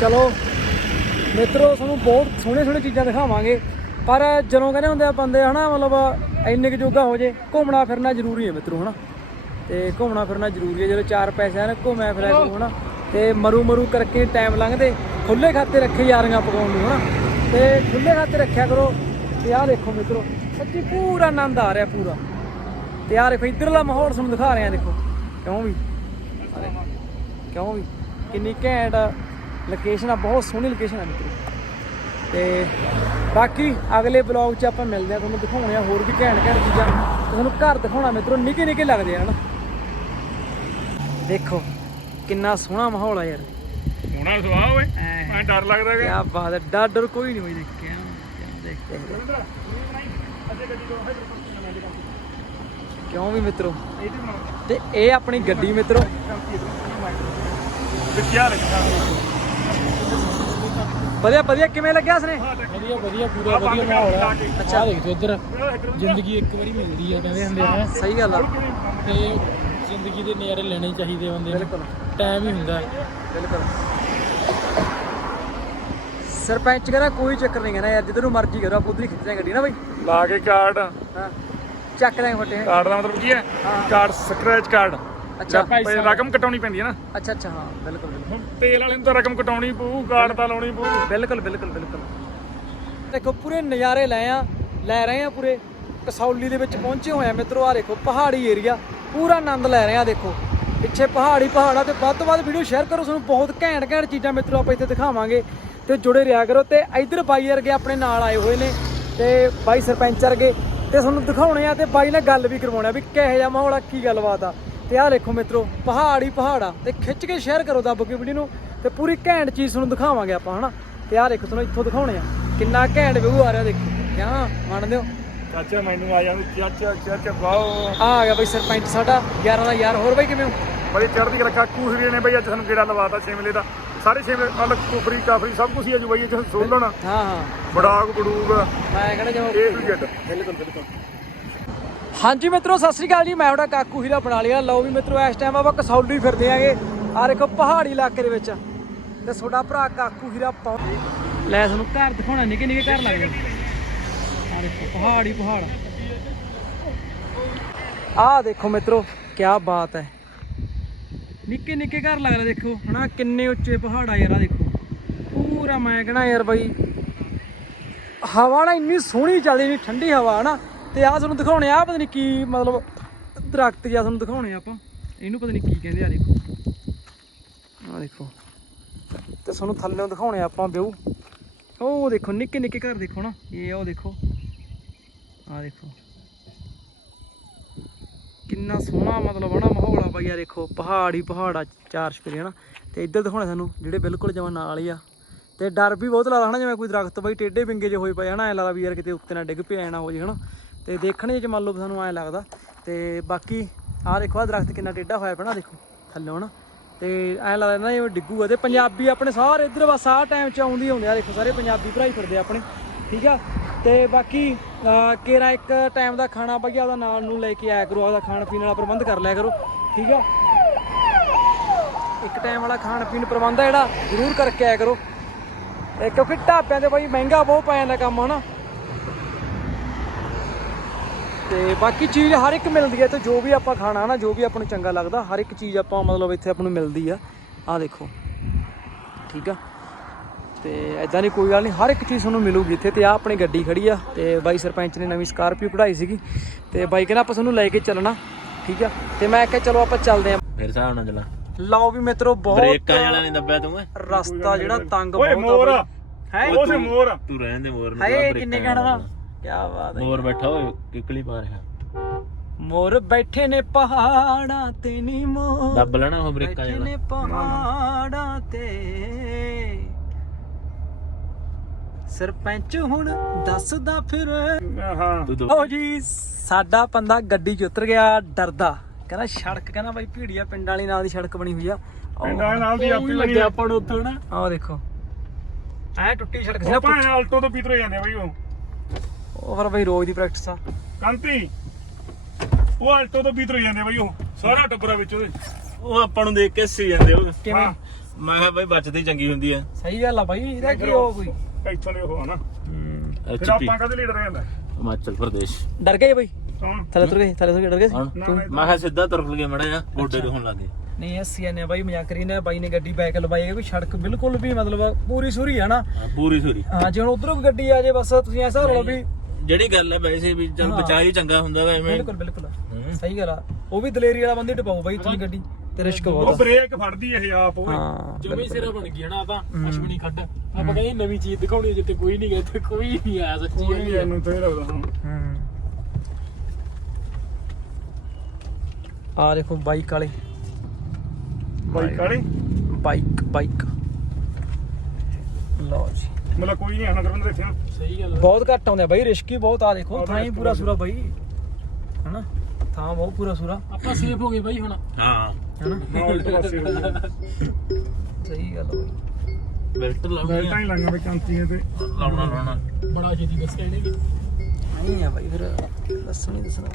ਚਲੋ ਮਿੱਤਰੋ, ਤੁਹਾਨੂੰ ਬਹੁਤ ਸੋਹਣੇ ਸੋਹਣੇ ਚੀਜ਼ਾਂ ਦਿਖਾਵਾਂਗੇ। ਪਰ ਜਦੋਂ ਕਹਿੰਦੇ ਹੁੰਦੇ ਆ ਬੰਦੇ, ਹਨਾ, ਮਤਲਬ ਇੰਨੇ ਕੁ ਜੋਗਾ ਹੋ ਜੇ, ਘੁੰਮਣਾ ਫਿਰਨਾ ਜ਼ਰੂਰੀ ਹੈ ਮਿੱਤਰੋ, ਹਨਾ। ਤੇ ਘੁੰਮਣਾ ਫਿਰਨਾ ਜ਼ਰੂਰੀ ਹੈ, ਜਦੋਂ ਚਾਰ ਪੈਸੇ ਹਨ ਘੁੰਮਿਆ ਫਿਰਿਆ ਕਰੋ ਹਨਾ। ਤੇ ਮਰੂ ਮਰੂ ਕਰਕੇ ਟਾਈਮ ਲੰਘਦੇ ਖੁੱਲੇ ਖਾਤੇ ਰੱਖੇ ਯਾਰੀਆਂ ਪਕਾਉਣ ਨੂੰ, ਹਨਾ। ਤੇ ਖੁੱਲੇ ਖਾਤੇ ਰੱਖਿਆ ਕਰੋ। ਤੇ ਆਹ ਦੇਖੋ ਮਿੱਤਰੋ, ਸੱਚੀ ਪੂਰਾ ਆਨੰਦ ਆ ਰਿਹਾ ਪੂਰਾ। ਤੇ ਆਹ ਦੇਖੋ, ਇਧਰਲਾ ਮਾਹੌਲ ਤੁਹਾਨੂੰ ਦਿਖਾ ਰਹੇ ਆ ਦੇਖੋ। ਕਿਉਂ ਵੀ? ਆਹ ਕਿਉਂ ਵੀ? ਕਿੰਨੀ ਘੈਂਟ ਲੋਕੇਸ਼ਨ ਆ ਬਹੁਤ ਸੋਹਣੀ ਲੋਕੇਸ਼ਨ ਆ ਮਿੱਤਰੋ ਤੇ ਬਾਕੀ ਅਗਲੇ ਬਲੌਗ 'ਚ ਆਪਾਂ ਮਿਲਦੇ ਆ ਤੁਹਾਨੂੰ ਦਿਖਾਉਣੇ ਆ ਹੋਰ ਵੀ ਘੈਂਟ ਘੈਂਟ ਚੀਜ਼ਾਂ ਤੁਹਾਨੂੰ ਘਰ ਦਿਖਾਉਣਾ ਮਿੱਤਰੋ ਨਿੱਕੇ ਨਿੱਕੇ ਲੱਗਦੇ ਆ ਹਨਾ ਦੇਖੋ ਕਿੰਨਾ ਸੋਹਣਾ ਮਾਹੌਲ ਆ ਯਾਰ ਹੋਣਾ ਸੁਆਹ ਓਏ ਐ ਮੈਂ ਡਰ ਲੱਗਦਾ ਕੀ ਹੈਗਾ ਬਾਤ ਹੈ ਡਰ ਡਰ ਕੋਈ ਨਹੀਂ ਹੋਈ ਦੇਖਦੇ ਕਿਉਂ ਵੀ ਮਿੱਤਰੋ ਤੇ ਇਹ ਆਪਣੀ ਗੱਡੀ ਮਿੱਤਰੋ ਵਿਚਿਆ ਲੱਗਦਾ ਵਧੀਆ ਵਧੀਆ ਕਿਵੇਂ ਲੱਗਿਆ ਉਸਨੇ? ਵਧੀਆ ਵਧੀਆ ਪੂਰਾ ਵਧੀਆ ਮਾਹੌਲ ਹੈ ਅੱਛਾ। ਦੇਖ ਤੂੰ ਇੱਧਰ ਜ਼ਿੰਦਗੀ ਇੱਕ ਵਾਰੀ ਮਿਲਦੀ ਹੈ ਕਹਿੰਦੇ ਹੁੰਦੇ ਆ। ਸਹੀ ਗੱਲ ਆ। ਤੇ ਜ਼ਿੰਦਗੀ ਦੇ ਨਜ਼ਾਰੇ ਲੈਣੇ ਚਾਹੀਦੇ ਬੰਦੇ ਬਿਲਕੁਲ। ਟਾਈਮ ਹੀ ਹੁੰਦਾ। ਬਿਲਕੁਲ। ਸਰਪੰਚ ਕਹਿੰਦਾ ਕੋਈ ਚੱਕਰ ਨਹੀਂ ਕਹਿੰਦਾ ਯਾਰ ਜਿੱਧਰ ਨੂੰ ਮਰਜ਼ੀ ਕਰੋ ਆਪਾਂ ਉਧਰ ਹੀ ਖਿੱਚਦੇ ਗੱਡੀ ਨਾ ਬਈ। ਲਾ ਕੇ ਕਾਰਡ ਹਾਂ ਚੱਕ ਦਾਂਗੇ ਫੱਟੇ। ਕਾਰਡ ਦਾ ਮਤਲਬ ਕੀ ਹਾਂ। ਕਾਰਡ ਸਕ੍ਰੈਚ ਕਾਰਡ ਅੱਛਾ। ਭਾਈ ਰਕਮ ਕਟਾਉਣੀ ਪੈਂਦੀ ਹੈ ਨਾ। ਅੱਛਾ ਅੱਛਾ ਹਾਂ ਬਿਲਕੁਲ ਬਿਲਕੁਲ। ਹੁਣ ਤੇਲ ਵਾਲੇ ਨੂੰ ਤਾਂ ਰਕਮ ਕਟਾਉਣੀ ਪਊ ਕਾਰਡ ਤਾਂ ਲਾਉਣੀ ਪਊ। ਬਿਲਕੁਲ ਬਿਲਕੁਲ ਬਿਲਕੁਲ। ਦੇਖੋ ਪੂਰੇ ਨਜ਼ਾਰੇ ਲੈ ਆ ਲੈ ਰਹੇ ਆ ਪੂਰੇ। ਕਸੌਲੀ ਦੇ ਵਿੱਚ ਪਹੁੰਚੇ ਹੋਏ ਆ ਮਿੱਤਰੋ ਆ ਦੇਖੋ ਪਹਾੜੀ ਏਰੀਆ। ਪੂਰਾ ਆਨੰਦ ਲੈ ਰਹੇ ਆ ਦੇਖੋ। ਪਿੱਛੇ ਪਹਾੜੀ ਪਹਾੜਾ ਤੇ ਵੱਧ ਤੋਂ ਵੱਧ ਵੀਡੀਓ ਸ਼ੇਅਰ ਕਰੋ ਤੁਹਾਨੂੰ ਬਹੁਤ ਘੈਂਟ ਘੈਂਟ ਚੀਜ਼ਾਂ ਮਿੱਤਰੋ ਆਪਾਂ ਇੱਥੇ ਦਿਖਾਵਾਂਗੇ। ਤੇ ਜੁੜੇ ਰਿਹਾ ਕਰੋ ਤੇ ਇਧਰ ਬਾਈ ਵਰਗੇ ਆਪਣੇ ਨਾਲ ਆਏ ਹੋਏ ਨੇ ਤੇ ਬਾਈ ਸਰਪੰਚ ਵਰਗੇ। ਤੇ ਤੁਹਾਨੂੰ ਦਿਖਾਉਣੇ ਆ ਤੇ ਬਾਈ ਨਾਲ ਗੱਲ ਵੀ ਕਰਵਾਉਣੇ ਆ ਵੀ ਕਿਹੋ ਜਿਹਾ ਮਾਹੌਲ ਆ ਕੀ ਗੱਲਬਾਤ ਆ। ਤੇ ਆਹ ਦੇਖੋ ਮਿੱਤਰੋ ਪਹਾੜੀ ਪਹਾੜਾ ਤੇ ਖਿੱਚ ਕੇ ਸ਼ੇਅਰ ਕਰੋ ਦੱਬ ਕੇ ਵੀਡੀਓ ਨੂੰ ਤੇ ਪੂਰੀ ਘੈਂਟ ਚੀਜ਼ ਤੁਹਾਨੂੰ ਦਿਖਾਵਾਂਗੇ ਆਪਾਂ ਹਨਾ? ਤੇ ਆਹ ਦੇਖੋ ਤੁਹਾਨੂੰ ਇੱਥੋਂ ਦਿਖਾਉਣੇ ਆ। ਕਿੰਨਾ ਘੈਂਟ ਵਿਊ ਆ ਰਿਹਾ ਦੇਖੋ। ਕਿਆ ਮੰਨਦੇ ਹੋ? ਚਾਚਾ ਮੈਨੂੰ ਆ ਜਾਂਦੇ ਚਾਚਾ ਚਾਚਾ ਵਾਓ। ਆ ਆ ਗਿਆ ਬਈ ਸਰਪੰਚ ਸਾਡਾ ਯਾਰਾਂ ਦਾ ਯਾਰ ਹੋਰ ਬਈ ਕਿਵੇਂ ਹੋ? ਬੜੀ ਚੜ੍ਹਦੀ ਕਾਕੂ ਹੀਰੇ ਨੇ ਬਈ ਅੱਜ ਸਾਨੂੰ ਕਿਹੜਾ ਲਵਾਤਾ ਛੇਮਲੇ ਦਾ। ਸਾਰੇ ਛੇਮਲੇ ਮਤਲਬ ਕੁਫਰੀ ਕਾਫਰੀ ਸਭ ਕੁਝ ਹੀ ਅਜੂ ਬਈ ਅੱਜ ਸੋਲਣ ਹਾਂ ਹਾਂ। ਬੜਾਗ ਬੜੂਗ ਮੈਂ ਕਹਿੰਦਾ ਜਿਵੇਂ ਟੂ ਜ਼ੈਡ ਬਿਲਕੁਲ ਬਿਲਕੁਲ। ਹਾਂਜੀ ਮਿੱਤਰੋ, ਸਤਿ ਸ੍ਰੀ ਅਕਾਲ ਜੀ। ਮੈਂ ਤੁਹਾਡਾ ਕਾਕੂ ਹੀਰਾ ਬਣਾ ਲਿਆ ਲਓ ਵੀ ਮਿੱਤਰੋ, ਇਸ ਟਾਈਮ ਆਪਾਂ ਕਸੌਲੀ ਫਿਰਦੇ ਆਂਗੇ। ਆ ਦੇਖੋ, ਪਹਾੜੀ ਇਲਾਕੇ ਦੇ ਵਿੱਚ। ਤੇ ਤੁਹਾਡਾ ਭਰਾ ਕਾਕੂ ਹੀਰਾ ਪਹੁੰਚ ਲੈ ਤੁਹਾਨੂੰ ਘਰ ਦਿਖਾਉਣਾ, ਨਿੱਕੇ ਨਿੱਕੇ ਘਰ ਲੱਗਦੇ। ਆ ਦੇਖੋ, ਪਹਾੜੀ ਪਹਾੜ। ਆ ਦੇਖੋ ਮਿੱਤਰੋ ਕੀ ਬਾਤ ਹੈ। ਨਿੱਕੇ ਨਿੱਕੇ ਘਰ ਲੱਗਦਾ ਦੇਖੋ। ਹਨਾ, ਕਿੰਨੇ ਉੱਚੇ ਪਹਾੜ ਆ ਯਾਰ ਆ ਦੇਖੋ। ਪੂਰਾ ਮੈਂ ਕਹਣਾ ਯਾਰ ਬਾਈ, ਹਵਾ ਨਾ ਇੰਨੀ ਸੋਹਣੀ ਚੱਲਦੀ ਨਹੀਂ ਠੰਡੀ ਹਵਾ, ਹਨਾ। ਤੇ ਆਹ ਤੁਹਾਨੂੰ ਦਿਖਾਉਣੇ ਆ ਪਤਾ ਨਹੀਂ ਕੀ ਮਤਲਬ ਦਰਖਤ ਜਿਹਾ ਤੁਹਾਨੂੰ ਦਿਖਾਉਣੇ ਆ ਆਪਾਂ। ਇਹਨੂੰ ਪਤਾ ਨਹੀਂ ਕੀ ਕਹਿੰਦੇ ਆ ਦੇਖੋ। ਆ ਦੇਖੋ। ਤੇ ਤੁਹਾਨੂੰ ਥੱਲੇੋਂ ਦਿਖਾਉਣੇ ਆ ਆਪਾਂ ਵਿਊ। ਉਹ ਦੇਖੋ, ਨਿੱਕੇ ਨਿੱਕੇ ਘਰ ਦੇਖੋ ਨਾ। ਇਹ ਉਹ ਦੇਖੋ। ਆ ਦੇਖੋ। ਕਿੰਨਾ ਸੋਹਣਾ ਮਤਲਬ ਹਨਾ ਮਾਹੌਲ ਆ ਬਾਈ ਆ ਦੇਖੋ। ਪਹਾੜ ਹੀ ਪਹਾੜ ਆ, ਚਾਰ ਛਪਰੇ ਹਨਾ। ਤੇ ਇੱਧਰ ਦਿਖਾਉਣੇ ਸਾਨੂੰ ਜਿਹੜੇ ਬਿਲਕੁਲ ਜਮਾ ਨਾਲ ਹੀ ਆ। ਤੇ ਡਰ ਵੀ ਬਹੁਤ ਲੱਗਦਾ ਹਨਾ, ਜਿਵੇਂ ਕੋਈ ਦਰਖਤ ਬਾਈ ਟੇਢੇ ਵਿੰਗੇ ਜੇ ਹੋਏ ਪਏ ਹਨਾ। ਐ ਲੱਗਦਾ ਵੀ ਯਾਰ ਕਿਤੇ ਉੱਤੇ ਨਾ ਡਿੱਗ ਪਿਆ ਨਾ ਹੋ ਜੇ ਹਨਾ। ਤੇ ਦੇਖਣ 'ਚ ਮੰਨ ਲਓ ਸਾਨੂੰ ਐ ਲੱਗਦਾ। ਤੇ ਬਾਕੀ ਆਹ ਦੇਖੋ ਆ ਦਰਖਤ ਕਿੰਨਾ ਟੇਢਾ ਹੋਇਆ ਪਿਆ ਨਾ ਦੇਖੋ ਥੱਲੇ ਨਾ ਤੇ ਐ ਲੱਗਦਾ ਨਾ ਜਿਵੇਂ ਡਿੱਗੂਗਾ ਤੇ ਪੰਜਾਬੀ ਆਪਣੇ ਸਾਰੇ ਇੱਧਰ ਬਸ ਆਹ ਟਾਈਮ 'ਚ ਆਉਂਦੀ ਹੁੰਦੇ ਆ। ਦੇਖੋ ਸਾਰੇ ਪੰਜਾਬੀ ਭਰਾਈ ਫਿਰਦੇ ਆਪਣੇ ਠੀਕ ਆ? ਤੇ ਬਾਕੀ ਅਹ, ਕੇਰਾ ਇੱਕ ਟਾਈਮ ਦਾ ਖਾਣਾ ਬਈਆ ਉਹਦਾ ਨਾਲ ਨੂੰ ਲੈ ਕੇ ਆਇਆ ਕਰੋ। ਉਹਦਾ ਖਾਣ ਪੀਣ ਵਾਲਾ ਪ੍ਰਬੰਧ ਕਰ ਲਿਆ ਕਰੋ ਠੀਕ ਆ? ਇੱਕ ਟਾਈਮ ਵਾਲਾ ਖਾਣ ਪੀਣ ਪ੍ਰਬੰਧ ਆ ਜਿਹੜਾ ਜ਼ਰੂਰ ਕਰਕੇ ਆਇਆ ਕਰੋ। ਇਹ ਕਿਉਂਕਿ ਢਾਬਿਆਂ ਤੇ ਬਾਈ ਮਹਿੰਗਾ ਬਹੁਤ ਪੈ ਜਾਂਦਾ ਕੰਮ ਹਨਾ? ਤੇ ਬਾਕੀ ਚੀਜ਼ ਹਰ ਇੱਕ ਮਿਲਦੀ ਹੈ ਤੇ ਜੋ ਵੀ ਆਪਾਂ ਖਾਣਾ ਨਾ ਜੋ ਵੀ ਆਪਾਂ ਨੂੰ ਚੰਗਾ ਲੱਗਦਾ ਹਰ ਇੱਕ ਚੀਜ਼ ਆਪਾਂ ਮਤਲਬ ਇੱਥੇ ਆਪਾਂ ਨੂੰ ਮਿਲਦੀ ਆ। ਆ ਦੇਖੋ। ਠੀਕ ਆ? ਤੇ ਐਦਾਂ ਦੀ ਕੋਈ ਗੱਲ ਨਹੀਂ ਹਰ ਇੱਕ ਚੀਜ਼ ਤੁਹਾਨੂੰ ਮਿਲੂਗੀ ਇੱਥੇ ਤੇ ਆ ਆਪਣੀ ਗੱਡੀ ਖੜੀ ਆ ਤੇ ਬਾਈ ਸਰਪੰਚ ਨੇ ਨਵੀਂ ਸਕਾਰਪੀਓ ਕਢਾਈ ਸੀਗੀ। ਤੇ ਬਾਈ ਕਹਿੰਦਾ ਆਪਾਂ ਤੁਹਾਨੂੰ ਲੈ ਕੇ ਚੱਲਣਾ। ਠੀਕ ਆ? ਤੇ ਮੈਂ ਕਿਹਾ ਚਲੋ ਆਪਾਂ ਚੱਲਦੇ ਆਂ। ਫਿਰ ਹਿਸਾਬ ਨਾਲ ਚਲਾ। ਲਓ ਵੀ ਮਿੱਤਰੋ ਬਹੁਤ ਬ੍ਰੇਕਾਂ ਵਾਲਾ ਨਹੀਂ ਦੱਬਿਆ ਤੂੰ ਰਸਤਾ ਜਿਹੜਾ ਤੰਗ ਓਏ ਬਹੁਤ ਮੋਰ ਆ। ਹੈ? ਉਹ ਸੇ ਮੋਰ ਤੂੰ ਰਹਿਣ ਦੇ ਮੋਰ ਨੂੰ ਹਾਏ ਕਿੰਨੇ ਕਹਿਣਾ। ਕੀ ਬਾਤ ਹੈ। ਮੋਰ ਬੈਠਾ ਹੋਏ ਕਿਕਲੀ ਪਾ ਰਿਹਾ। ਮੋਰ ਬੈਠੇ ਨੇ ਪਹਾੜਾਂ ਤੇ ਨੀ ਮੋਰ। ਦੱਬ ਲੈਣਾ ਉਹ ਬ੍ਰੇਕਾਂ ਬੈਠੇ ਨੇ ਪਹਾੜਾਂ ਤੇ। ਸਰਪੰਚ ਹੁਣ ਦੱਸਦਾ ਫਿਰ। ਹਾਂ। ਤੂੰ ਦੋ। ਓ ਜੀ ਸਾਡਾ ਬੰਦਾ ਗੱਡੀ 'ਚ ਉਤਰ ਗਿਆ ਡਰਦਾ। ਕਹਿੰਦਾ ਸੜਕ ਕਹਿੰਦਾ ਬਾਈ ਭੀੜੀਆ ਪਿੰਡਾਂ ਵਾਲੀ ਨਾਲ ਦੀ ਸੜਕ ਬਣੀ ਹੋਈ ਆ। ਪਿੰਡਾਂ ਨਾਲ ਦੀ ਆਪੀ ਲੱਗੀ ਲੱਗਿਆ ਆਪਾਂ ਨੂੰ ਉੱਥੋਂ ਨਾ ਆਹ ਦੇਖੋ। ਐ ਟੁੱਟੀ ਸੜਕ ਸੀ ਨਾ ਉਹ ਭਾਂ ਆਲਟੋ ਤੋਂ ਪੀਤਰੋ ਜਾਂਦੇ ਆ ਬਈ ਉਹ। ਉਹ ਫਿਰ ਬਈ ਰੋਜ਼ ਦੀ ਪ੍ਰੈਕਟਿਸ ਆ। ਕੰਤੀ ਉਹ ਆਲਟੋ ਤੋਂ ਪੀਤਰੋ ਜਾਂਦੇ ਆ ਬਈ ਉਹ ਸਾਰਾ ਟੱਬਰਾ ਵਿੱਚ ਉਹਦੇ ਉਹ ਆਪਾਂ ਨੂੰ ਦੇਖ ਕੇ ਸੀ ਜਾਂਦੇ ਉਹ। ਕਿਵੇਂ? ਹਾਂ, ਮੈਂ ਕਿਹਾ ਬਾਈ ਬਚਦੀ ਚੰਗੀ ਹੁੰਦੀ ਆ। ਸਹੀ ਗੱਲ ਆ ਬਾਈ ਇਹਦਾ ਕੀ ਹੋ ਕੋਈ? ਇੱਥੋਂ ਦੇ ਉਹ ਹਨਾ ਫਿਰ ਐਚਪੀ ਆਪਾਂ ਕਦੇ ਲੀਡਰ ਰਹਿੰਦਾ ਹਿਮਾਚਲ ਪ੍ਰਦੇਸ਼। ਡਰ ਗਏ ਬਾਈ? ਕੌਣ ਥੱਲੇ ਤੁਰ ਗਏ ਥੱਲੇ ਤੁਰ ਕੇ ਡਰ ਗਏ ਸੀ? ਹੁਣ ਨਾ, ਨਾ, ਮੈਂ ਕਿਹਾ ਸਿੱਧਾ ਤੁਰ ਲਗੇ ਮੜਾ ਜਾ ਗੋਡੇ ਦੁਖਣ ਲੱਗੇ। ਨਹੀਂ ਅਸੀਂ ਨੇ ਬਾਈ ਮਜ਼ਾਕ ਕਰੀ ਨੇ ਬਾਈ ਨੇ ਗੱਡੀ ਬੈਕ ਲਵਾਈ ਹੈ ਕੋਈ ਸੜਕ ਬਿਲਕੁਲ ਵੀ ਮਤਲਬ ਪੂਰੀ ਸੂਰੀ ਹੈ ਨਾ। ਹਾਂ, ਪੂਰੀ ਸੂਰੀ। ਹਾਂ ਜੇ ਹੁਣ ਉਧਰੋਂ ਗੱਡੀ ਆ ਜੇ ਬਸ ਤੁਸੀਂ ਐਸਾ ਰੋ ਵੀ ਜਿਹੜੀ ਗੱਲ ਹੈ ਵੈਸੇ ਵੀ ਚੱਲ ਹਾਂ। ਬਚਾ ਹੀ ਚੰਗਾ ਹੁੰਦਾ ਵਾ ਐਵੇਂ। ਬਿਲਕੁਲ ਬਿਲਕੁਲ। ਸਹੀ ਗੱਲ ਆ। ਉਹ ਵੀ ਦਲੇਰੀ ਵਾਲਾ ਬੰਦੇ ਟਪਾਓ ਬਾਈ ਤੁਸੀਂ ਗੱਡੀ ਤੇ ਰਿਸਕ ਉਹ ਬਹੁਤ ਬ੍ਰੇਕ ਫੜਦੀ ਇਹ ਆਪ ਆ ਓਏ ਹਾਂ ਜਮੇ ਸਿਰਾ ਬਣ ਗਈ ਨਾ ਤਾਂ ਅਸ਼ਵਨੀ ਖੱਡ। ਆਪਾਂ ਕਹਿੰਦੇ ਨਵੀਂ ਚੀਜ਼ ਦਿਖਾਉਣੀ ਜਿੱਥੇ ਕੋਈ ਨਹੀਂ ਗਿਆ ਇੱਥੇ ਕੋਈ ਨਹੀਂ ਆਇਆ ਸੱਚੀ ਕੋਈ ਗੱਲ ਨਹੀਂ ਹੈ। ਇਹਨੂੰ ਤੇ ਲੱਗਦਾ ਹਾਂ ਹੂੰ। ਆ ਦੇਖੋ ਬਾਈਕ ਵਾਲੇ। ਬਾਈਕ ਵਾਲੇ? ਬਾਈਕ ਬਾਈਕ ਲਓ ਜੀ। ਮਤਲਬ ਕੋਈ ਨਹੀਂ ਆਣਾ ਕਰਨ ਦੇਖਿਆ ਸਹੀ ਗੱਲ ਹੈ। ਬਹੁਤ ਘੱਟ ਆਉਂਦੇ ਆ ਬਾਈ ਰਿਸਕ ਹੀ ਬਹੁਤ ਆ ਦੇਖੋ ਹਾਂ, ਥਾਂ ਹੀ risk ਪੂਰਾ ਬਹੁਤ ਸੂਰਾ ਬਾਈ। ਹਨਾ? ਥਾਂ ਬਹੁਤ ਪੂਰਾ ਸੂਰਾ। ਆਪਾਂ ਸੇਫ ਹੋ ਗਏ ਬਾਈ ਹੁਣ। ਹਾਂ। ਹਨਾ? ਨਾ ਉਲਟ ਪਾਸੇ ਹੋ ਗਿਆ ਸਹੀ ਗੱਲ ਆ ਬਾਈ। ਬੈਲਟ ਲਾਉਣੀ ਬੈਲਟਾਂ ਹੀ ਲਾਈਆਂ ਵੀ ਕਾਂਤੀਆਂ ਤੇ। ਲਾਉਣਾ ਲਾਉਣਾ। ਬੜਾ ਛੇਤੀ ਦੱਸਿਆ ਇਹਨੇ ਵੀ ਨਹੀਂ ਆ ਬਾਈ ਫਿਰ ਦੱਸਣੀ ਦੱਸਣਾ।